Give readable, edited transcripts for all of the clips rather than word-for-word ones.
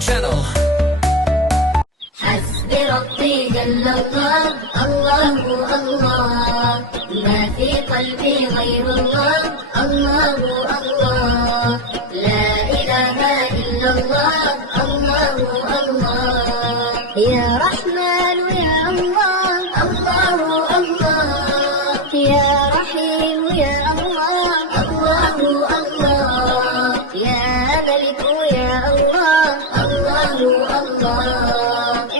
channel. حسبي ربي جل الله، الله الله، ما في قلبي غير الله، الله الله، لا إله إلا الله، الله الله، يا رحمن يا الله، الله الله، يا رحيم يا الله، الله الله، يا ملك يا الله، الله الله،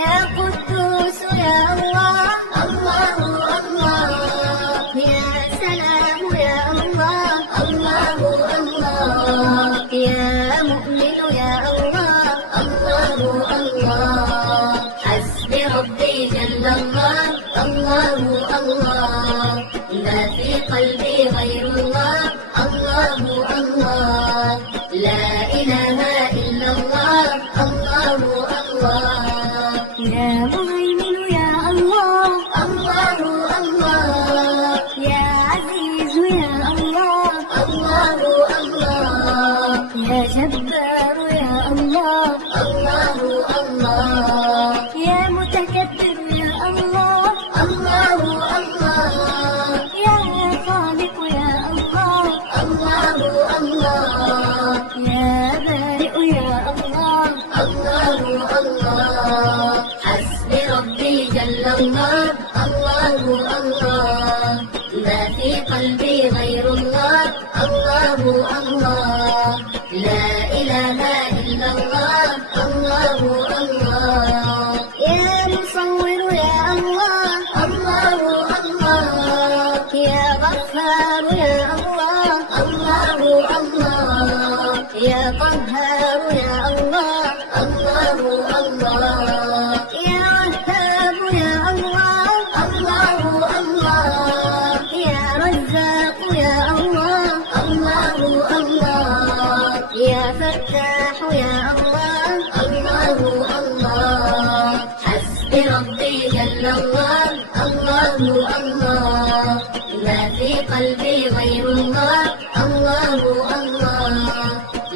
يا قدوس يا الله، الله الله، يا سلام يا الله، الله الله، يا مؤمن يا الله، الله الله، حسبي ربي جل الله، الله الله، ما في قلبي غير الله، الله الله، لا إله إلا الله، الله الله، يا مهيمن يا الله، الله الله، يا عزيز يا الله، الله الله، يا جبار يا الله، الله الله، يا متكبر يا الله، الله الله، يا خالق يا الله، الله الله، يا بارئ يا الله، الله الله، حسبي ربي جل الله، الله الله، ما في قلبي غير الله، الله الله، لا إله إلا الله، الله الله، يا مصور يا الله، الله الله، يا غفار يا الله، الله الله، يا قهار يا الله، الله الله، يا وهاب يا الله، الله الله، يا رزاق يا الله، الله الله، يا فتاح يا الله، الله الله، حسبي ربي جل الله، الله الله، ما في قلبي غير الله، الله الله،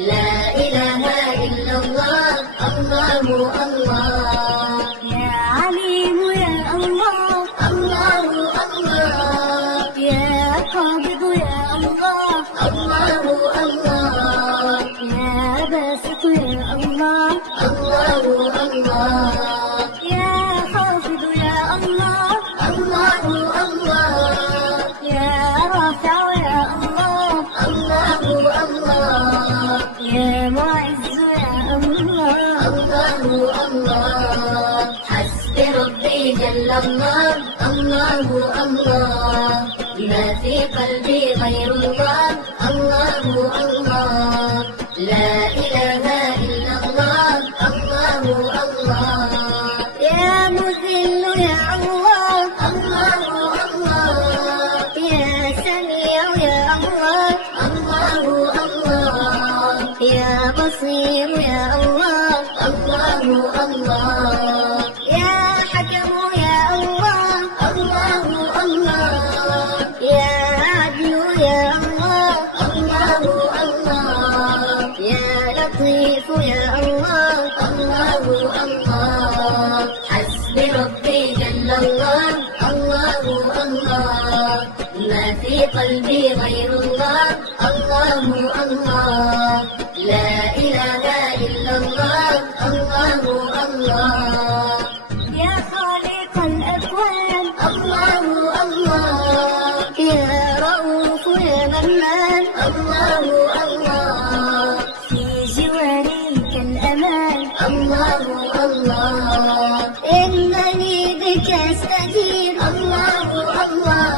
لا إله إلا الله، الله الله، يا عليم يا الله، الله الله، يا قابض يا الله، الله الله، يا باسط يا الله، الله الله، يا خافض يا الله، الله الله، يا رافع يا الله، الله الله، يا معز يا الله، الله الله، حسبي ربي جل الله، الله الله، ما في قلبي غير الله، الله الله، لا إله إلا الله، الله الله، يا مذل يا الله، الله الله، يا سميع يا الله، الله الله، يا بصير يا الله، الله الله، يا حكم يا الله، الله الله، يا عدل يا الله، الله الله، يا لطيف يا الله، الله الله، حسبي ربي جل الله، الله الله، ما في قلبي غير الله، الله الله، لا إله إلا الله، الله الله، يا خالق الأكوان، الله الله، يا رؤوف يا منان، الله الله، في جوارك الأمان، الله الله، إنني بك أستجير، الله الله،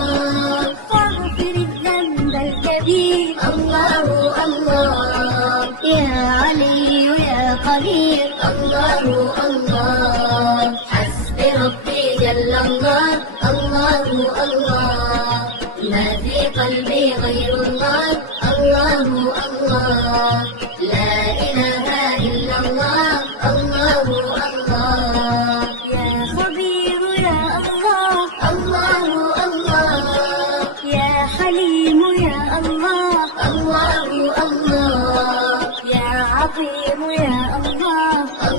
فاغفر الذنب الكبير، الله الله، يا علي يا قدير، الله الله، حسبي ربي جل الله، الله الله، ما في قلبي غير الله، الله الله، لا إله إلا الله، الله الله، يا خبير يا الله، الله الله، يا حليم يا الله، الله الله، يا عظيم يا الله،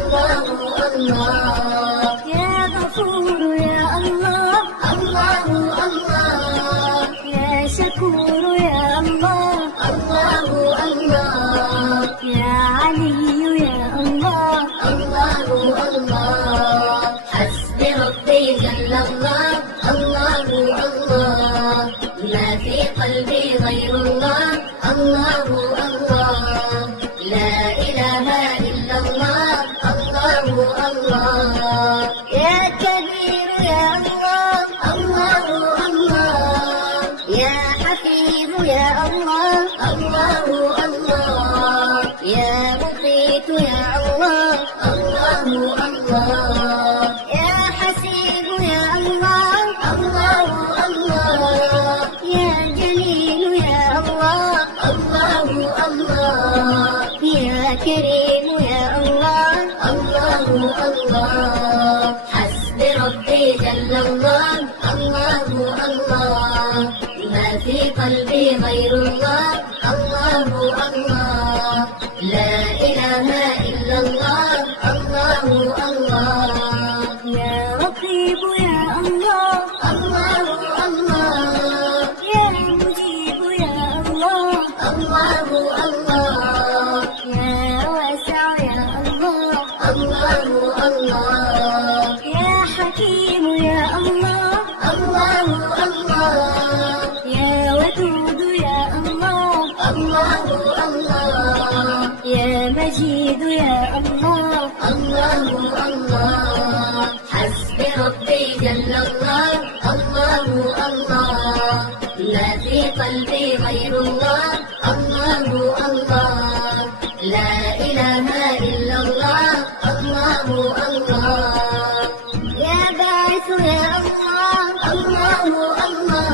الله الله يا غفور يا الله الله الله يا شكور يا الله الله الله يا علي يا الله الله الله حسبي ربي جل الله الله الله ما في قلبي غير الله الله الله لا إله إلا الله الله الله يا كبير يا الله الله الله يا حفيظ يا الله الله الله يا مقيت يا الله الله الله يا حسيب يا الله الله الله يا جليل يا الله الله الله يا كريم يا الله الله الله حسبي ربي جل الله الله الله ما في قلبي غير الله الله الله لا إله إلا الله الله الله يا رقيب يا الله الله الله يا مجيب يا الله الله الله يا واسع يا الله الله الله يا حكيم يا الله الله الله يا ودود يا الله الله الله يا مجيد يا الله الله الله حسبي ربي جل الله الله الله ما في قلبي غير الله الله الله لا إله إلا الله الله الله يا باعث يا الله الله الله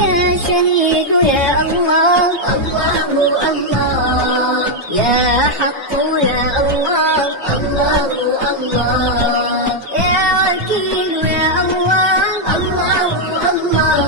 يا شهيد يا الله الله الله يا حق يا الله الله الله يا وكيل يا الله الله الله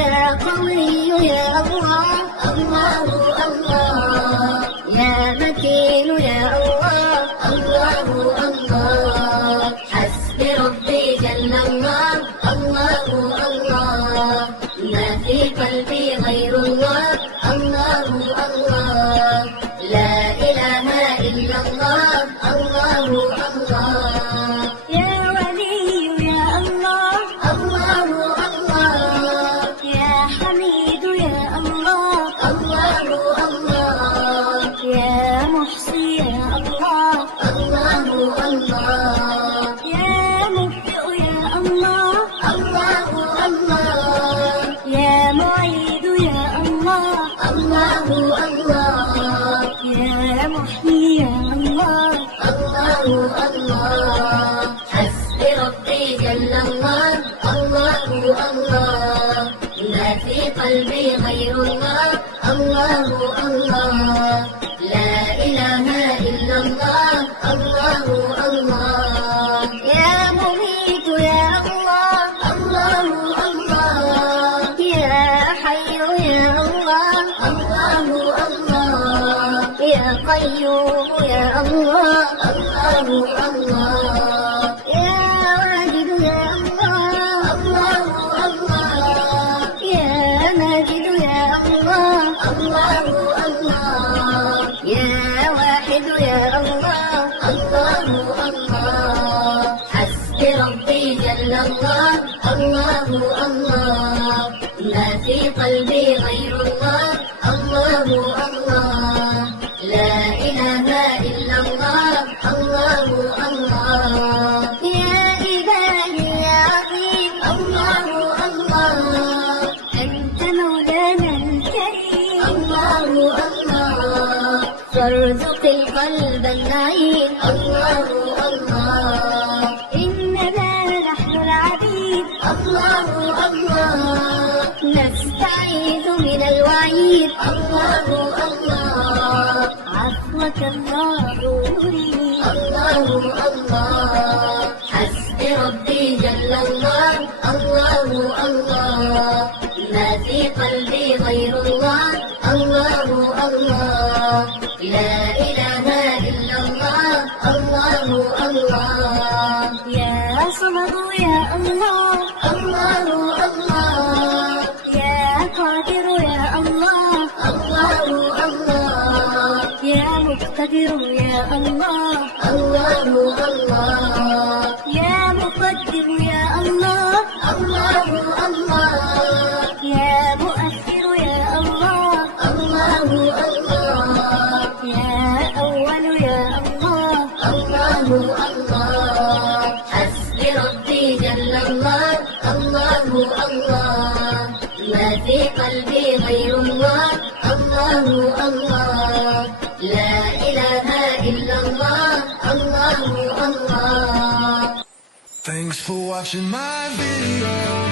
يا قوي يا الله الله الله يا متين يا الله الله الله حسبي ربي جل الله الله الله ما في قلبي غير الله الله الله لا إله إلا الله الله الله يا ولي يا الله الله الله يا حميد يا الله الله الله يا محصي يا الله الله الله يا مبدئ يا الله الله الله يا معيد يا الله الله الله يا محيي يا الله الله الله حسبي ربي جل الله الله الله ما في قلبي غير الله الله الله لا إله إلا الله الله الله يا مميت يا الله الله الله يا حي يا الله الله الله يا قيوم يا الله الله الله يا واجد يا الله الله الله يا ماجد يا الله الله الله يا واحد يا الله الله الله حسبي ربي جل الله الله الله ما في قلبي غير الله الله الله لا إله إلا الله الله الله يا إلهي يا عظيم الله الله أنت مولانا الكريم الله الله فارزق القلب النعيم الله الله إننا نحن العبيد الله الله نستعيذ من الوعيد الله الله عفوك الله نريد الله الله حسبي ربي جل الله الله الله ما في قلبي غير الله الله الله لا إله إلا الله الله يا الله الله الله يا قادر يا الله الله الله يا مقتدر يا الله الله الله يا مقدر يا الله الله الله يا مؤخر يا الله الله الله يا أول يا الله الله الله حسبي ربي جل الله الله الله ما في قلبي غير الله الله الله لا إله إلا الله الله الله Thanks for watching my video.